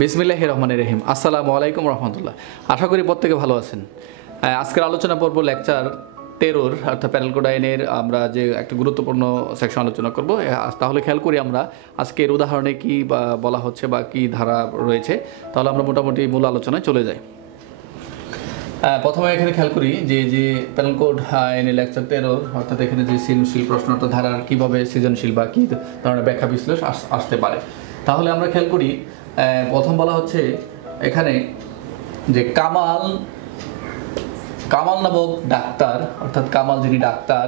বিসমিল্লাহির রহমানির রহিম। আসসালামু আলাইকুম রহমতুল্লাহ। আশা করি প্রত্যেকে ভালো আছেন। আজকের আলোচনা পর্ব লেকচার 13 অর্থাৎ প্যানেল কোড আইনের আমরা যে একটা গুরুত্বপূর্ণ সেকশন আলোচনা করব। তাহলে খেয়াল করি আমরা আজকের উদাহরণে কি বলা হচ্ছে বা কি ধারা রয়েছে, তাহলে আমরা মোটামুটি মূল আলোচনায় চলে যাই। প্রথমে এখানে খেয়াল করি যে প্যানেল কোড আইনের লেকচার 13 অর্থাৎ এখানে যে সৃজনশীল প্রশ্ন অর্থাৎ ধারার কীভাবে সৃজনশীল বা কী ধরনের ব্যাখ্যা বিশ্লেষণ আসতে পারে। তাহলে আমরা খেয়াল করি প্রথম বলা হচ্ছে এখানে যে কামাল নামক ডাক্তার অর্থাৎ কামাল যিনি ডাক্তার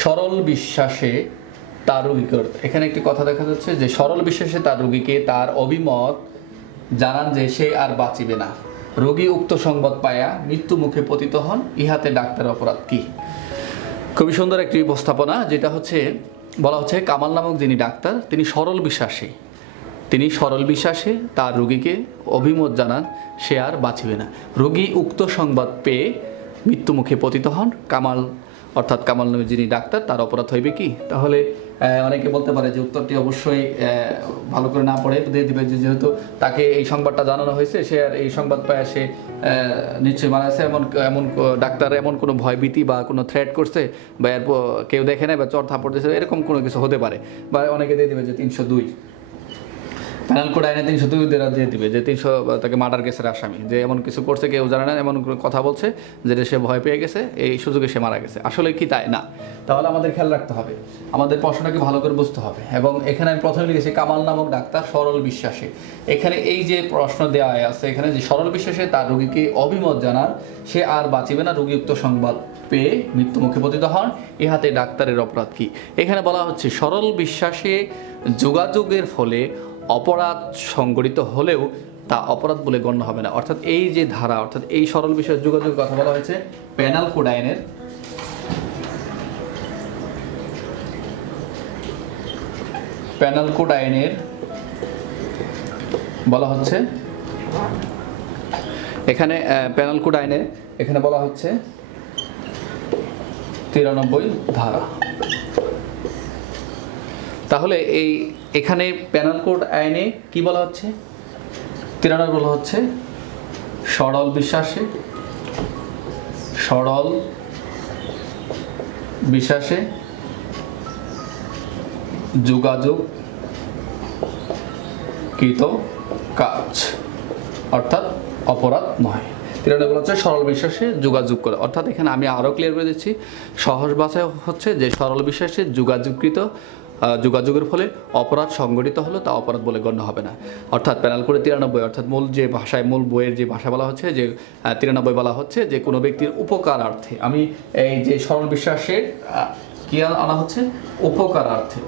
সরল বিশ্বাসে তার রোগীকে, এখানে একটি কথা দেখা যাচ্ছে যে সরল বিশ্বাসে তার রোগীকে তার অভিমত জানান যে সে আর বাঁচিবে না। রোগী উক্ত সংবাদ পায়া মৃত্যু মুখে পতিত হন, ইহাতে ডাক্তারের অপরাধ কি? খুবই সুন্দর একটি উপস্থাপনা, যেটা হচ্ছে বলা হচ্ছে কামাল নামক যিনি ডাক্তার তিনি সরল বিশ্বাসে তার রোগীকে অভিমত জানান সে আর বাঁচিবে না। রোগী উক্ত সংবাদ পেয়ে মৃত্যু মুখে পতিত হন, কামাল নামে যিনি ডাক্তার তার অপরাধ হইবে কি? তাহলে অনেকে বলতে পারে যে উত্তরটি অবশ্যই ভালো করে না পড়ে দিয়ে দিবে, যেহেতু তাকে এই সংবাদটা জানানো হয়েছে সে আর এই সংবাদ পায় সে নিশ্চয়ই মারা গেছে। এমন ডাক্তার এমন কোনো ভয়ভীতি বা কোনো থ্রেট করছে বা কেউ দেখে নেয় বা চর থাপড় দিয়েছে, এরকম কোনো কিছু হতে পারে। বা অনেকে দিয়ে দিবে যে 302 প্যানেল কোড আইনে 302 দিয়ে দিবে যে 300 তাকে মার্ডার কেসের আসামি, যে এমন কিছু করছে কেউ জানে না, এমন কথা বলছে যেটা সে ভয় পেয়ে গেছে, এই সুযোগে সে মারা গেছে। আসলে কি তাই না? তাহলে আমাদের খেয়াল রাখতে হবে, আমাদের প্রশ্নটাকে ভালো করে বুঝতে হবে। এবং এখানে আমি প্রথমে লিখেছি কামাল নামক ডাক্তার সরল বিশ্বাসে। এখানে এই যে প্রশ্ন দেওয়া আছে এখানে যে সরল বিশ্বাসে তার রোগীকে অভিমত জানান সে আর বাঁচিবে না, রোগীউক্ত সংবাদ পেয়ে মৃত্যু মুখে পতিত হন, ইহাতে ডাক্তারের অপরাধ কি? এখানে বলা হচ্ছে সরল বিশ্বাসে যোগাযোগের ফলে অপরাধ সংঘটিত হলেও তা অপরাধ বলে গণ্য হবে না। অর্থাৎ এই যে ধারা অর্থাৎ এই সরল বিষয়ের যোগাযোগের কথা বলা হয়েছে প্যানেল কোড আইনের বলা হচ্ছে এখানে প্যানেল কোড আইনে এখানে বলা হচ্ছে 93 ধারা। তাহলে এখানে প্যানেল কোড আইনে কি বলা হচ্ছে? 93 বলা হচ্ছে সরল বিশ্বাসে যোগাযোগকৃত কাজ অর্থাৎ অপরাধ নয়। 93 বলা হচ্ছে সরল বিশ্বাসে যোগাযোগ করে। অর্থাৎ এখানে আমি আরও ক্লিয়ার করে দিচ্ছি, সহজ ভাষায় হচ্ছে যে সরল বিশ্বাসে যোগাযোগের ফলে অপরাধ সংঘটিত হলো তা অপরাধ বলে গণ্য হবে না। অর্থাৎ প্যানেল কোডে 93 অর্থাৎ মূল বইয়ের যে ভাষা বলা হচ্ছে যে 93 বলা হচ্ছে যে কোনো ব্যক্তির উপকারার্থে, আমি এই যে সরল বিশ্বাসের কি আনা হচ্ছে উপকারার্থে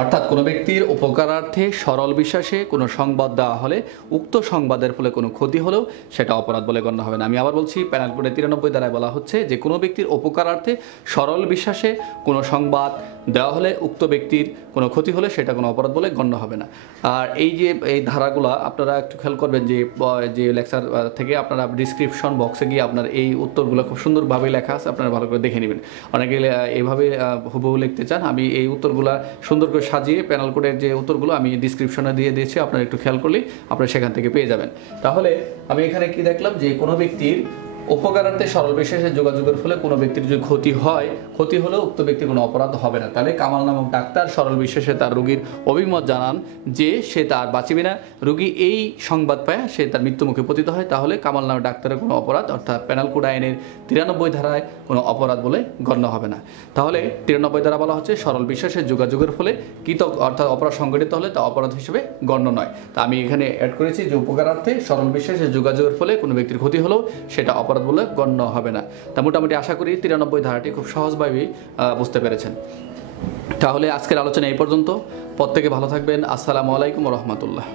অর্থাৎ কোনো ব্যক্তির উপকারার্থে সরল বিশ্বাসে কোনো সংবাদ দেওয়া হলে উক্ত সংবাদের ফলে কোনো ক্ষতি হলেও সেটা অপরাধ বলে গণ্য হবে না। আমি আবার বলছি, প্যানেল কোডে 93 দ্বারায় বলা হচ্ছে যে কোনো ব্যক্তির উপকারার্থে সরল বিশ্বাসে কোনো সংবাদ দেওয়া হলে উক্ত ব্যক্তির কোনো ক্ষতি হলে সেটা কোনো অপরাধ বলে গণ্য হবে না। আর এই ধারাগুলো আপনারা একটু খেয়াল করবেন যে লেকচার থেকে আপনারা ডিসক্রিপশন বক্সে গিয়ে আপনার এই উত্তরগুলো খুব সুন্দরভাবে লেখা আছে, আপনারা ভালো করে দেখে নেবেন। অনেকে এইভাবে হুবহু লিখতে চান, আমি এই উত্তরগুলো সুন্দর করে সাজিয়ে প্যানেল কোডের যে উত্তরগুলো আমি ডিসক্রিপশনে দিয়ে দিয়েছি, আপনারা একটু খেয়াল করলে আপনারা সেখান থেকে পেয়ে যাবেন। তাহলে আমি এখানে কি দেখলাম যে কোনো ব্যক্তির উপকারার্থে সরল বিশ্বাসে যোগাযোগের ফলে কোনো ব্যক্তির যদি ক্ষতি হলেও উক্ত ব্যক্তির কোনো অপরাধ হবে না। তাহলে কামাল নামক ডাক্তার সরল বিশ্বাসে তার রোগীর অভিমত জানান যে সে তার বাঁচিবে না, রোগী এই সংবাদ পায় সে তার মৃত্যুমুখে পতিত হয়, তাহলে কামাল নামক ডাক্তারের কোনো অপরাধ অর্থাৎ প্যানেল কোড আইনের 93 ধারায় কোনো অপরাধ বলে গণ্য হবে না। তাহলে 93 ধারা বলা হচ্ছে সরল বিশ্বাসে যোগাযোগের ফলে অর্থাৎ অপরাধ সংঘটিত হলে তা অপরাধ হিসেবে গণ্য নয়। তা আমি এখানে অ্যাড করেছি যে উপকারার্থে সরল বিশ্বাসে যোগাযোগের ফলে কোনো ব্যক্তির ক্ষতি হলেও সেটা অপরাধ বলে গণ্য হবে না। তা মোটামুটি আশা করি 93 ধারাটি খুব সহজভাবেই বুঝতে পেরেছেন। তাহলে আজকের আলোচনা এই পর্যন্ত। প্রত্যেকে ভালো থাকবেন। আসসালামু আলাইকুম রহমতুল্লাহ।